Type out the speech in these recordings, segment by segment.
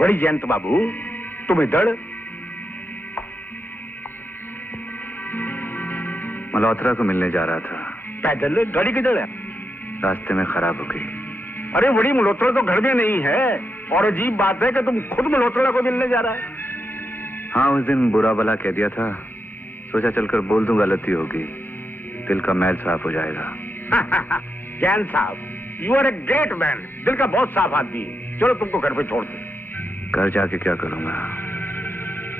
बड़ी जयंत बाबू, तुम्हें दड़। मल्होत्रा को मिलने जा रहा था। पैदल? गाड़ी किधर है? रास्ते में खराब हो गई। अरे बड़ी, मल्होत्रा तो घर में नहीं है। और अजीब बात है कि तुम खुद मल्होत्रा को मिलने जा रहा है। हाँ, उस दिन बुरा भला कह दिया था, सोचा चलकर बोल दूं, गलती होगी, दिल का मैल साफ हो जाएगा। जैन साहब, you are a great man. दिल का बहुत साफ आदमी। चलो तुमको घर पे छोड़ दो। घर जाके क्या करूंगा?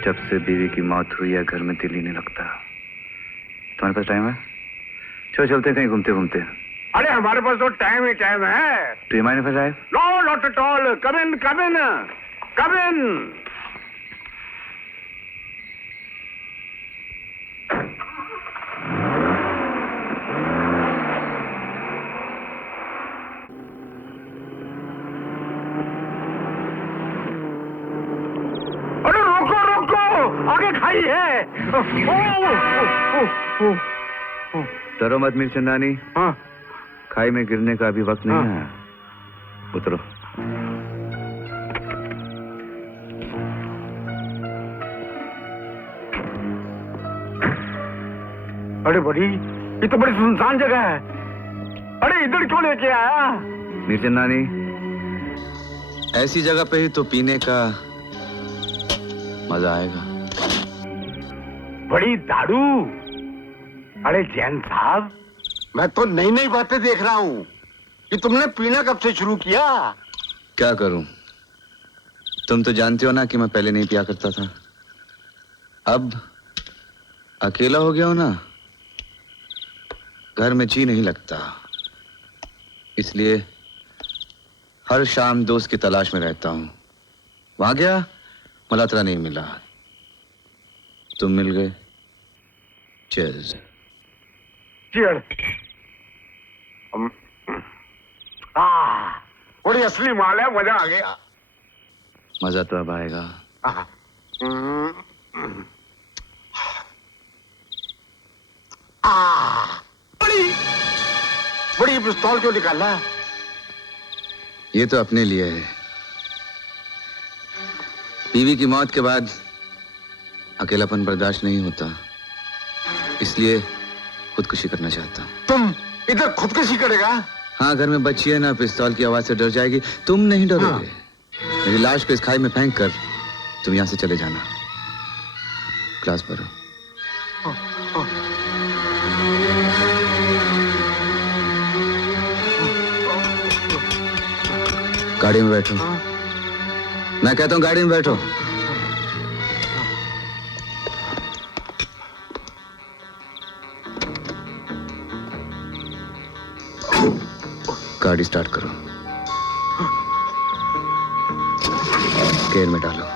जब से बीवी की मौत हुई है घर में दिल ही नहीं लगता। तुम्हारे पास टाइम है? चलो चलते कहीं घूमते घूमते। अरे हमारे पास तो टाइम ही टाइम है। Do you mind if I drive? No, not at all. Come in, come in, come in. अरे रोको रोको, आगे खाई है। डरो मत मीर चंदानी। हाँ, खाई में गिरने का अभी वक्त नहीं है। उतरो। अरे बड़ी, ये तो बड़ी सुनसान जगह है। अरे इधर क्यों लेके आया? मीर चंदानी, ऐसी जगह पे ही तो पीने का मजा आएगा। बड़ी दारू। अरे जैन साहब, मैं तो नई नई बातें देख रहा हूँ कि तुमने पीना कब से शुरू किया? क्या करूं? तुम तो जानते हो ना कि मैं पहले नहीं पिया करता था। अब अकेला हो गया हूं ना, घर में जी नहीं लगता, इसलिए हर शाम दोस्त की तलाश में रहता हूं। वहां गया, मल्होत्रा नहीं मिला, तुम मिल गए। चीयर्स। चीयर। बड़ी असली माल है, मजा आ गया। मजा तो अब आएगा। बड़ी बड़ी पिस्तौल क्यों निकाला? ये तो अपने लिए है। बीवी की मौत के बाद अकेलापन बर्दाश्त नहीं होता, इसलिए खुदकुशी करना चाहता हूँ। तुम इधर खुदकुशी करेगा? हाँ, घर में बच्ची है ना, पिस्तौल की आवाज से डर जाएगी। तुम नहीं डरोगे। मेरी लाश को इस खाई में फेंक कर तुम यहां से चले जाना। क्लास पर गाड़ी में बैठो। मैं कहता हूँ गाड़ी में बैठो। गाड़ी स्टार्ट करो, गेयर में डालो।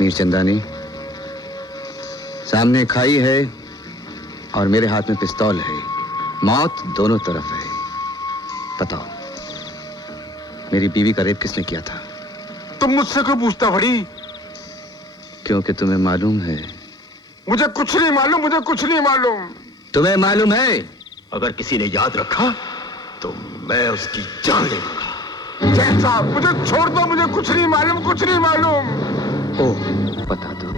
मीर चंदानी, सामने खाई है और मेरे हाथ में पिस्तौल है। मौत दोनों तरफ है। बताओ, मेरी बीवी का रेप किसने किया था? तुम मुझसे क्यों पूछता बड़ी? क्योंकि तुम्हें मालूम है। मुझे कुछ नहीं मालूम, मुझे कुछ नहीं मालूम। तुम्हें मालूम है? अगर किसी ने याद रखा तो मैं उसकी जान ले लूंगा। जैन साहब, मुझे छोड़ दो, मुझे कुछ नहीं मालूम, कुछ नहीं मालूम। ओह, बता दो,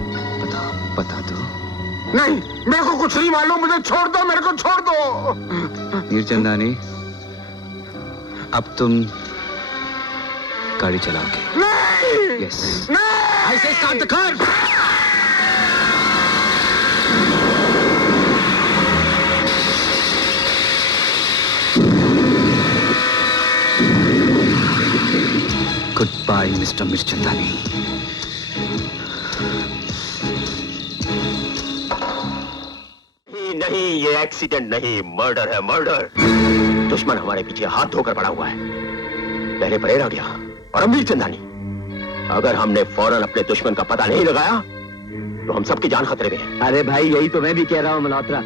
बता दो। नहीं, मेरे को कुछ नहीं मालूम, मुझे छोड़ दो, मेरे को छोड़ दो। मीर चंदानी, अब तुम गाड़ी चलाओगे? नहीं। यस। नहीं। I say start the car. Good bye mister Mir Chandani. नहीं, ये एक्सीडेंट नहीं, मर्डर है, मर्डर। दुश्मन हमारे पीछे हाथ धोकर पड़ा हुआ है। पहले परेर आ गया और अब मीर चंदानी। अगर हमने फौरन अपने दुश्मन का पता नहीं लगाया तो हम सबकी जान खतरे में है। अरे भाई, यही तो मैं भी कह रहा हूँ मल्होत्रा।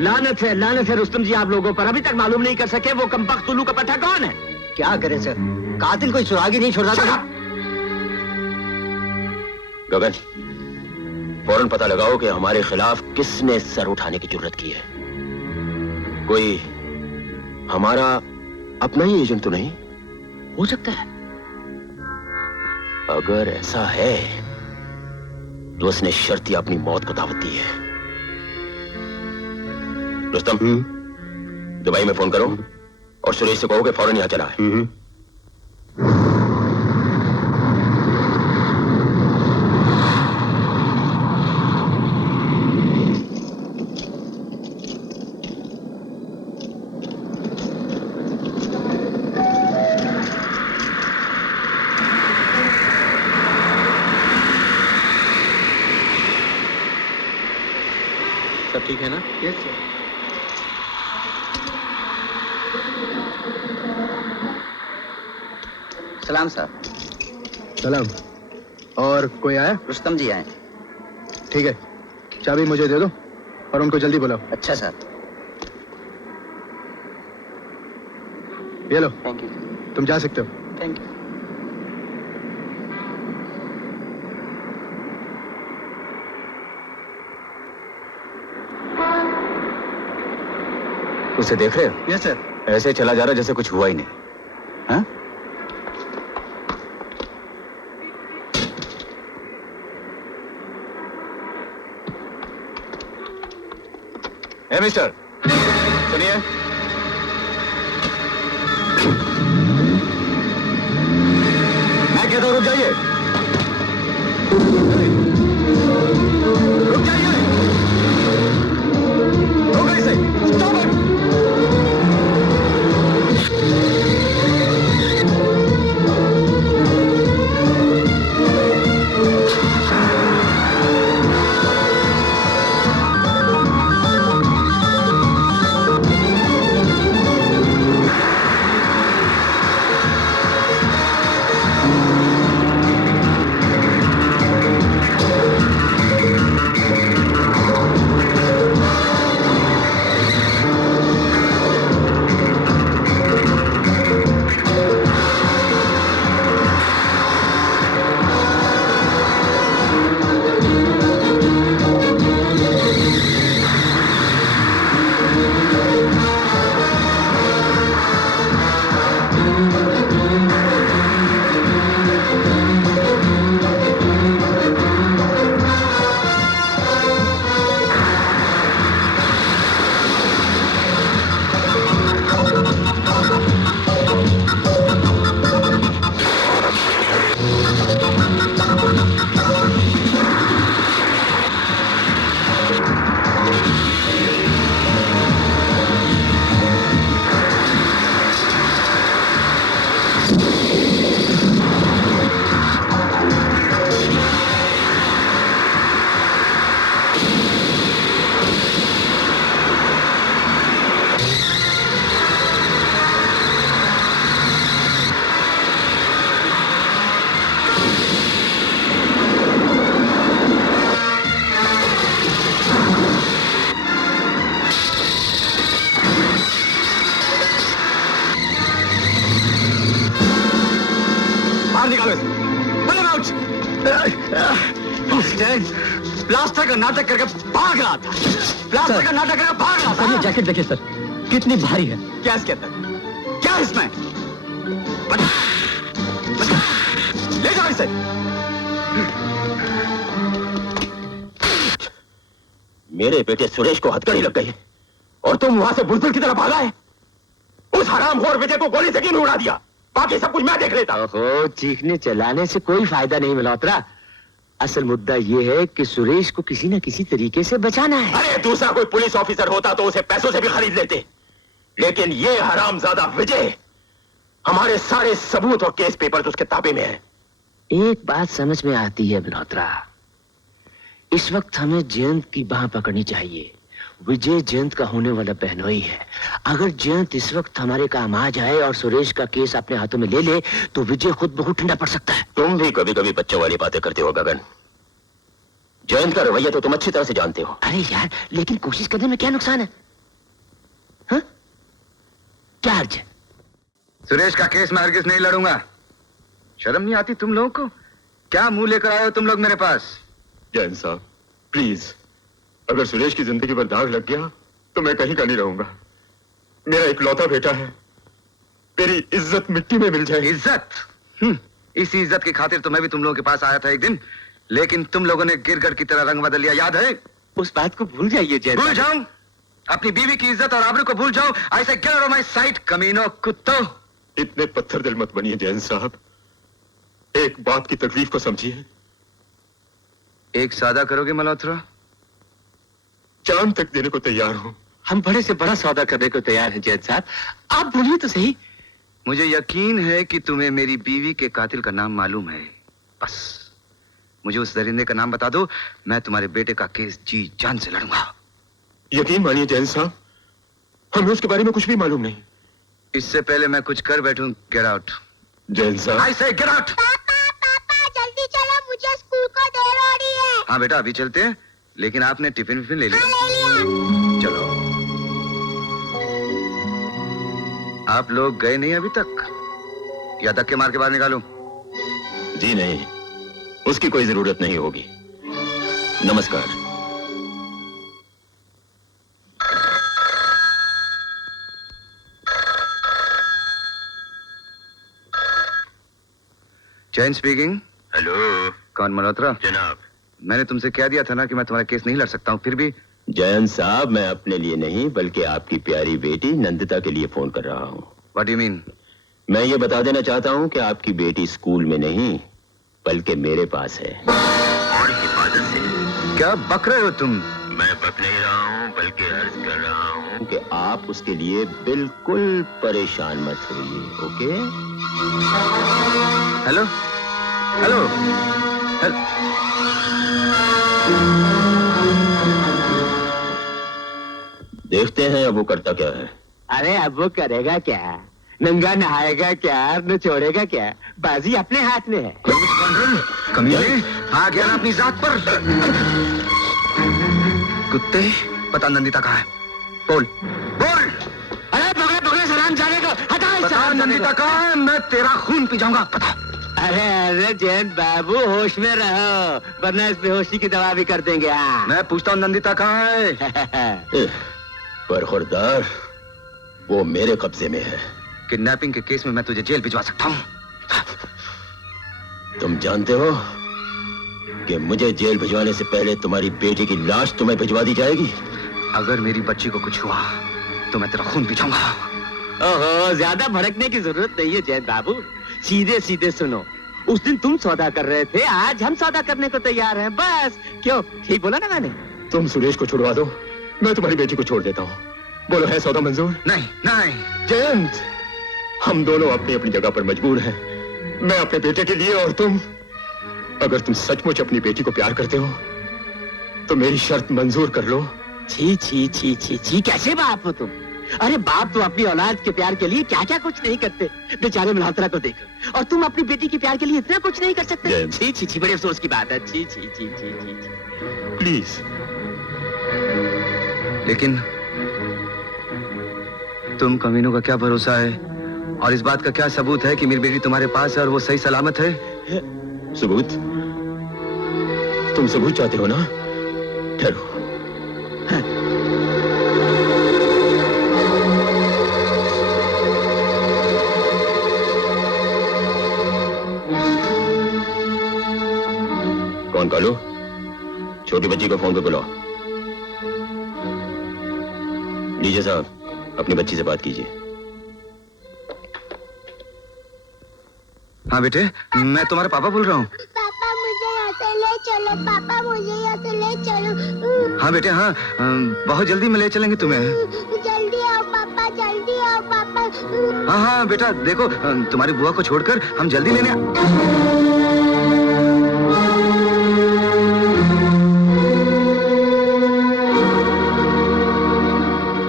लानत है रुस्तम जी आप लोगों पर। अभी तक मालूम नहीं कर सके वो कमबख्त उल्लू का पट्टा कौन है। क्या करे सर, कातिल कोई सुराग ही नहीं छोड़ रहा था। गगन, फौरन पता लगाओ कि हमारे खिलाफ किसने सर उठाने की जुर्रत की है। कोई हमारा अपना ही एजेंट तो नहीं हो सकता है? अगर ऐसा है तो उसने शर्ती अपनी मौत को दावत दी है। रुस्तम, दुबई में फोन करो और सुरेश से कहो कि फौरन यहां चला है। सब ठीक है ना? Yes sir. सलाम साहब। सलाम। और कोई आया? रुस्तम जी आए। ठीक है, चाबी मुझे दे दो और उनको जल्दी बुलाओ। अच्छा सर। ये लो, थैंक यू। तुम जा सकते हो। Thank you. उसे देख रहे हो? Yes sir. ऐसे चला जा रहा जैसे कुछ हुआ ही नहीं। हाँ? ए मिस्टर, सुनिए। मैं कहता हूं रुक जाइए। रुक जाइए। रोको इसे। Stop it. प्लास्टर का नाटक करके भाग रहा था। प्लास्टर का नाटक करके भाग रहा था। सर ये जैकेट देखिए सर, कितनी भारी है। क्या इसके अंदर? क्या इसमें? ले जाओ इसे। मेरे बेटे सुरेश को हथकड़ी लग गई और तुम वहां से बुलबुल की तरह भागा है। उस हरामखोर विजय को गोली से क्यों उड़ा दिया? बाकी सब कुछ मैं देख लेता। ओहो, चीखने चिल्लाने से कोई फायदा नहीं मल्होत्रा। असल मुद्दा यह है कि सुरेश को किसी न किसी तरीके से बचाना है। अरे दूसरा कोई पुलिस ऑफिसर होता तो उसे पैसों से भी खरीद लेते, लेकिन ये हरामजादा विजय हमारे सारे सबूत और केस पेपर तो उसके ताबे में है। एक बात समझ में आती है मल्होत्रा, इस वक्त हमें जयंत की बाह पकड़नी चाहिए। विजय जयंत का होने वाला बहनोई है। अगर जयंत इस वक्त हमारे काम आ जाए और सुरेश का केस अपने हाथों में ले ले तो विजय खुद बहुत ठंडा पड़ सकता है। तुम भी कभी कभी बच्चों वाली बातें करते हो गगन। जयंत का रवैया तो तुम अच्छी तरह से जानते हो। अरे यार, लेकिन कोशिश करने में क्या नुकसान है? हाँ? क्या अर्ज है? सुरेश का केस मैं हरगिज नहीं लड़ूंगा। शर्म नहीं आती तुम लोगों को? क्या मुंह लेकर आए हो तुम लोग मेरे पास? जैन साहब प्लीज, अगर सुरेश की जिंदगी पर दाग लग गया तो मैं कहीं का नहीं रहूंगा। मेरा इकलौता बेटा है, मेरी इज्जत मिट्टी में मिल जाए। इज्जत? इसी इज्जत की खातिर तो मैं भी तुम लोगों के पास आया था एक दिन, लेकिन तुम लोगों ने गिरगट की तरह रंग बदल लिया, याद है? उस बात को भूल जाइए जैन भूल बाबू। जाऊं? अपनी बीवी की इज्जत और आबरू को भूल जाऊं? I say get out of my sight, कमीनो कुत्तों। इतने पत्थर दिल मत बनिए जैन साहब, एक बात की तकलीफ को समझिए। एक सौदा करोगे मल्होत्रा? जान तक देने को तैयार हूं। हम बड़े से बड़ा सौदा करने को तैयार हैं जैन साहब, आप बोलिए तो सही। मुझे यकीन है कि तुम्हें मेरी बीवी के कातिल का नाम मालूम है। बस मुझे उस दरिंदे का नाम बता दो, मैं तुम्हारे बेटे का केस जी जान से लड़ूंगा। यकीन मानिए जैन साहब, हमें उसके बारे में कुछ भी मालूम नहीं। इससे पहले मैं कुछ कर बैठूं, गेट आउट। जैन साहब, आई से गेट आउट। पापा जल्दी चलो, मुझे स्कूल को देर हो रही है। हाँ बेटा, अभी चलते हैं, लेकिन आपने टिफिन विफिन ले लिया? हाँ, ले लिया। चलो। आप लोग गए नहीं अभी तक, या धक्के मार के बाहर निकालो? जी नहीं, उसकी कोई जरूरत नहीं होगी। नमस्कार। जैन स्पीकिंग। हेलो। कौन, मल्होत्रा? जनाब। मैंने तुमसे कह दिया था ना कि मैं तुम्हारा केस नहीं लड़ सकता हूँ, फिर भी? जैन साहब, मैं अपने लिए नहीं बल्कि आपकी प्यारी बेटी नंदिता के लिए फोन कर रहा हूँ। What do you mean? मैं ये बता देना चाहता हूँ कि आपकी बेटी स्कूल में नहीं बल्कि मेरे पास है, और हिफाजत से। क्या बक रहे हो तुम? मैं बक नहीं रहा हूँ बल्कि अर्ज कर रहा हूँ कि आप उसके लिए बिल्कुल परेशान मत होइए, ओके? Hello hello hello. देखते हैं अब वो करता क्या है। अरे अब वो करेगा क्या? नंगा नहाएगा क्या, न छोड़ेगा क्या? बाजी अपने हाथ में है। कमीने, आ गया ना अपनी जात पर। कुत्ते, पता नंदिता कहाँ है? बोल बोल। अरे पकड़े पकड़े सलाम जाने को, हटा इस पता सलाम जाने नंदिता को। कहाँ है? मैं तेरा खून पी जाऊंगा, पता। अरे अरे जैन बाबू, होश में रहो, वरना इस बेहोशी की दवा भी कर देंगे। हाँ। मैं पूछता हूँ नंदिता कहाँ है? पर खुरदार, वो मेरे कब्जे में है। किडनैपिंग के केस में मैं तुझे जेल भिजवा सकता हूँ। तुम जानते हो कि मुझे जेल भिजवाने से पहले तुम्हारी बेटी की लाश तुम्हें भिजवा दी जाएगी। अगर मेरी बच्ची को कुछ हुआ तो मैं तेरा खून पी जाऊंगा। ओहो, ज्यादा भड़कने की जरूरत नहीं है जैन बाबू, सीधे सीधे सुनो। उस दिन तुम सौदा कर रहे थे, आज हम सौदा करने को तैयार हैं, बस। क्यों, ठीक बोला ना मैंने? तुम सुरेश को छुड़वा दो, मैं तुम्हारी बेटी को छोड़ देता हूँ। बोलो, है सौदा मंजूर? नहीं नहीं। जयंत, हम दोनों अपनी अपनी जगह पर मजबूर हैं। मैं अपने बेटे के लिए और तुम। अगर तुम सचमुच अपनी बेटी को प्यार करते हो तो मेरी शर्त मंजूर कर लो। छी छी छी छी छी, कैसे बाप हो तुम? अरे बाप तो अपनी औलाद के प्यार के लिए क्या क्या कुछ नहीं करते। बेचारे मल्होत्रा को देखो, और तुम अपनी बेटी के प्यार के लिए इतना कुछ नहीं कर सकते। जयंत। छी छी छी, बड़े अफसोस की बात है। छी छी छी छी छी छी। प्लीज। लेकिन तुम कमीनों का क्या भरोसा है, और इस बात का क्या सबूत है कि मेरी बेटी तुम्हारे पास है और वो सही सलामत है? सबूत? तुम सबूत चाहते हो ना? ठहरो। कौन कालू? छोटी बच्ची को फोन पे बुलाओ। लीजिए साहब, अपनी बच्ची से बात कीजिए। हाँ बेटे, मैं तुम्हारा पापा बोल रहा हूँ। पापा मुझे यहाँ से ले चलो, पापा मुझे यहाँ से ले चलो। हाँ बेटे, हाँ, बहुत जल्दी में ले चलेंगे तुम्हें। जल्दी आओ पापा, जल्दी आओ पापा। हाँ हाँ बेटा, देखो तुम्हारी बुआ को छोड़कर हम जल्दी लेने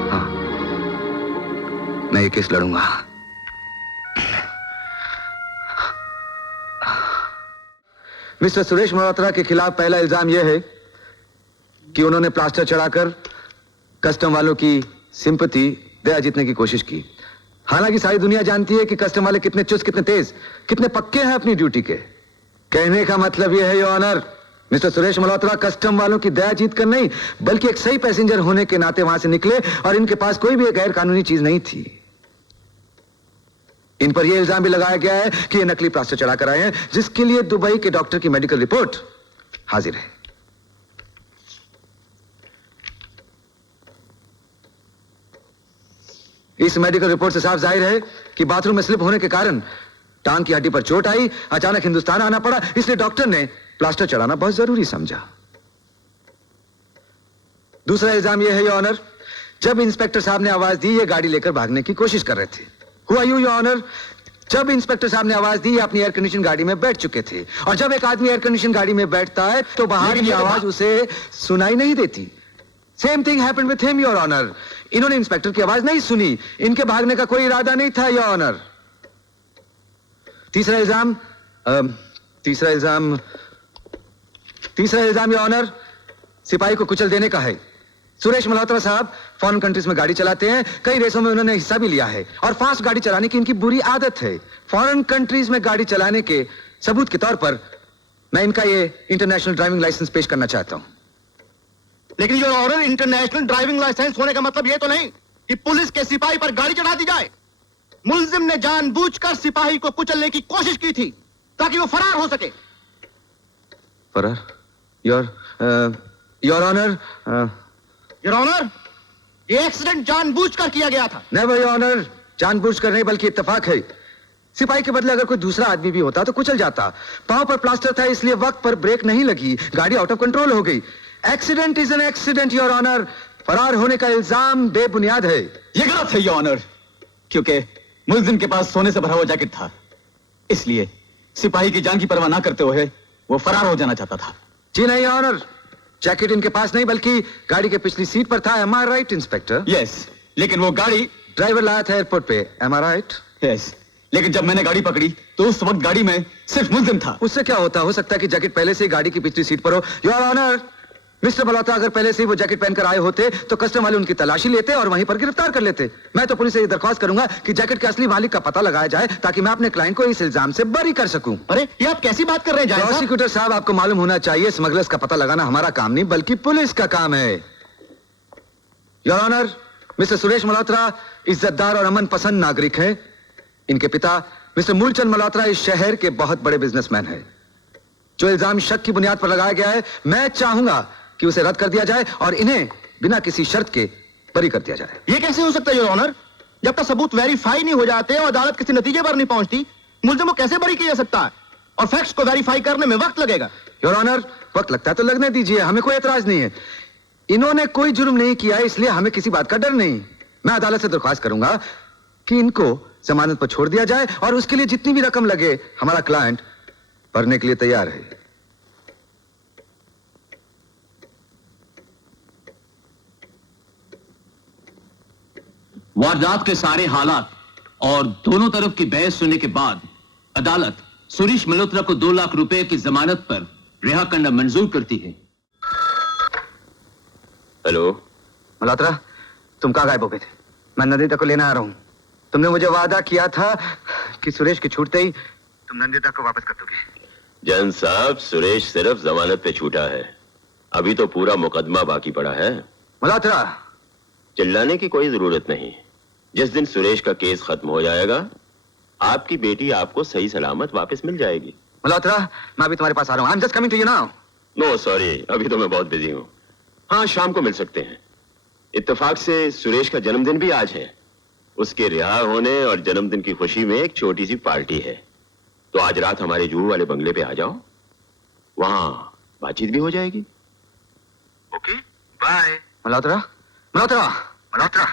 हाँ, मैं ये केस लड़ूंगा। मिस्टर सुरेश मल्होत्रा के खिलाफ पहला इल्जाम यह है कि उन्होंने प्लास्टर चढ़ाकर कस्टम वालों की सिंपैथी, दया जीतने की कोशिश की। हालांकि सारी दुनिया जानती है कि कस्टम वाले कितने चुस्त, कितने तेज, कितने पक्के हैं अपनी ड्यूटी के। कहने का मतलब यह है your honour, mister Suresh Malhotra custom वालों की दया जीत कर नहीं बल्कि एक सही पैसेंजर होने के नाते वहां से निकले और इनके पास कोई भी गैर कानूनी चीज नहीं थी। इन पर यह इल्जाम भी लगाया गया है कि ये नकली प्लास्टर चढ़ा कर आए हैं, जिसके लिए दुबई के डॉक्टर की मेडिकल रिपोर्ट हाजिर है। इस मेडिकल रिपोर्ट से साफ जाहिर है कि बाथरूम में स्लिप होने के कारण टांग की हड्डी पर चोट आई, अचानक हिंदुस्तान आना पड़ा, इसलिए डॉक्टर ने प्लास्टर चढ़ाना बहुत जरूरी समझा। दूसरा इल्जाम यह है योर ऑनर, जब इंस्पेक्टर साहब ने आवाज दी ये गाड़ी लेकर भागने की कोशिश कर रहे थे। हुआ यूं योर ऑनर, जब इंस्पेक्टर साहब ने आवाज दी ये अपनी एयर कंडीशन गाड़ी में बैठ चुके थे, और जब एक आदमी एयर कंडीशन गाड़ी में बैठता है तो बाहर की आवाज उसे सुनाई नहीं देती। Same thing happened with him your honour. इन्होंने इंस्पेक्टर की आवाज नहीं सुनी, इनके भागने का कोई इरादा नहीं था योर ऑनर। तीसरा इल्जाम योर ऑनर सिपाही को कुचल देने का है। सुरेश मल्होत्रा साहब फॉरेन कंट्रीज में गाड़ी चलाते हैं, कई रेसों में उन्होंने हिस्सा भी लिया है, और फास्ट गाड़ी चलाने की इनकी बुरी आदत है। फॉरेन कंट्रीज में गाड़ी चलाने के सबूत के तौर पर मैं इनका ये इंटरनेशनल ड्राइविंग लाइसेंस पेश करना चाहता हूं। लेकिन your honour, international driving licence होने का मतलब यह तो नहीं कि पुलिस के सिपाही पर गाड़ी चढ़ा दी जाए। मुलजिम ने जानबूझकर सिपाही को कुचलने की कोशिश की थी ताकि वो फरार हो सके। फरार? योर ऑनर, योर ऑनर, ये एक्सीडेंट जानबूझकर किया गया था। नेवर योर ऑनर, जानबूझकर नहीं बल्कि इत्तेफाक है। सिपाही के बदले अगर कोई दूसरा आदमी भी होता तो कुचल जाता। पांव पर प्लास्टर था इसलिए वक्त पर ब्रेक नहीं लगी, गाड़ी आउट ऑफ कंट्रोल हो गई। Accident is an accident your honour. फरार होने का इल्जाम बेबुनियाद है। ये गलत है योर ऑनर, क्योंकि मुलजिम के पास सोने से भरा हुआ जैकेट था, इसलिए सिपाही की जान की परवाह ना करते हुए वो फरार हो जाना चाहता था। जी नहीं योर ऑनर, जैकेट इनके पास नहीं बल्कि गाड़ी के पिछली सीट पर था। एम आई राइट इंस्पेक्टर? यस, लेकिन वो गाड़ी ड्राइवर लाया था एयरपोर्ट पे। एम आई राइट? यस, लेकिन जब मैंने गाड़ी पकड़ी तो उस वक्त गाड़ी में सिर्फ मुलजिम था। उससे क्या होता, हो सकता है कि जैकेट पहले से ही गाड़ी की पिछली सीट पर हो। योर ऑनर, मिस्टर मल्होत्रा अगर पहले से ही वो जैकेट पहनकर आए होते तो कस्टम वाले उनकी तलाशी लेते और वहीं पर गिरफ्तार कर लेते। मैं तो पुलिस से ये दरख्वास्त करूंगा कि जैकेट के असली मालिक का पता लगाया जाए ताकि मैं अपने क्लाइंट को इस इल्जाम से बरी कर सकूं। अरे ये आप कैसी बात कर रहे हैं जज साहब? प्रोसिक्यूटर साहब, आपको मालूम होना चाहिए स्मगलर्स का पता लगाना हमारा काम नहीं बल्कि पुलिस का काम है। Your honour, mister Suresh Malhotra इज्जतदार और अमन पसंद नागरिक हैं। इनके पिता मिस्टर मूलचंद मल्होत्रा इस शहर के बहुत बड़े बिजनेसमैन हैं। जो इल्जाम शक की बुनियाद पर लगाया गया है, मैं चाहूंगा कि उसे रद्द कर दिया जाए और इन्हें बिना किसी शर्त के बरी कर दिया जाए। ये कैसे हो सकता है योर ऑनर? जब तक सबूत वेरीफाई नहीं हो जाते और अदालत किसी नतीजे पर नहीं पहुंचती, मुलजिम को कैसे बरी किया जा सकता है? और फैक्ट्स को वेरीफाई करने में वक्त लगेगा। योर ऑनर, वक्त लगता है तो लगने दीजिए, हमें कोई एतराज नहीं है। इन्होंने कोई जुर्म नहीं किया है, इसलिए हमें किसी बात का डर नहीं। मैं अदालत से दरख्वास्त करूंगा कि इनको जमानत पर छोड़ दिया जाए और उसके लिए जितनी भी रकम लगे हमारा क्लाइंट भरने के लिए तैयार है। वारदात के सारे हालात और दोनों तरफ की बहस सुनने के बाद अदालत सुरेश मल्होत्रा को 2 लाख रुपए की जमानत पर रिहा करना मंजूर करती है। हेलो मल्होत्रा, तुम कहाँ गायब हो गए थे? मैं नंदिता को लेने आ रहा हूँ। तुमने मुझे वादा किया था कि सुरेश के छूटते ही तुम नंदिता को वापस कर दोगे। जन साहब, सुरेश सिर्फ जमानत पे छूटा है, अभी तो पूरा मुकदमा बाकी पड़ा है। मल्होत्रा, चिल्लाने की कोई जरूरत नहीं। जिस दिन सुरेश का केस खत्म हो जाएगा, आपकी बेटी आपको सही सलामत वापस मिल जाएगी। मल्होत्रा, मैं अभी तुम्हारे पास आ रहा हूँ। I am just coming to you now. No sorry, अभी तो मैं बहुत बिजी हूँ। हाँ, शाम को मिल सकते हैं। इत्तेफाक से सुरेश का जन्मदिन भी आज है। उसके रिहा होने और जन्मदिन की खुशी में एक छोटी सी पार्टी है, तो आज रात हमारे जुहू वाले बंगले पे आ जाओ, वहां बातचीत भी हो जाएगी। Okay, bye. मल्होत्रा, मल्होत्रा, मल्होत्रा।